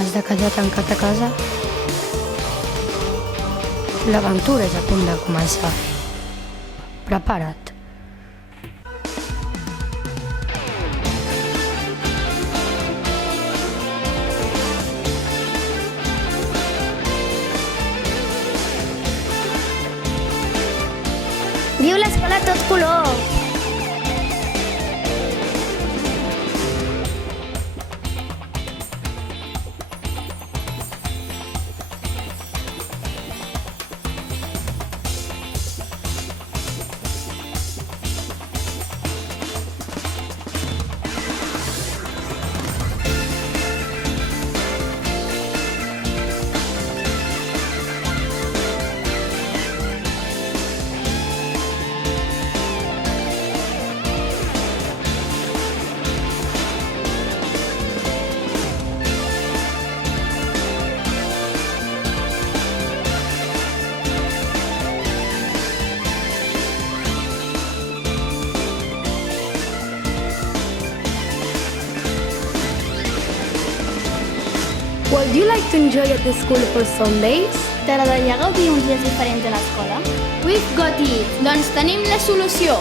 Has de quedar tancat a casa? L'aventura és a punt de començar. Prepara't. Viu l'escola a tot color! Would you like to enjoy at the school for some days? T'agradaria gaudir uns dies diferents a l'escola? We've got it! Doncs tenim la solució!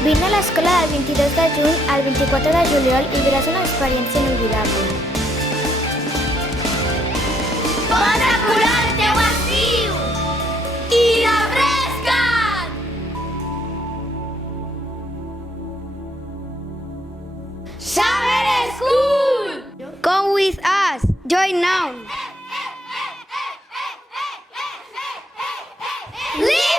Vine a l'escola del 22 de juny al 24 de juliol i viuràs una experiència inolvidable. Posa color al teu estiu! I refresca't! Summer School! Come with us! Join now! Live!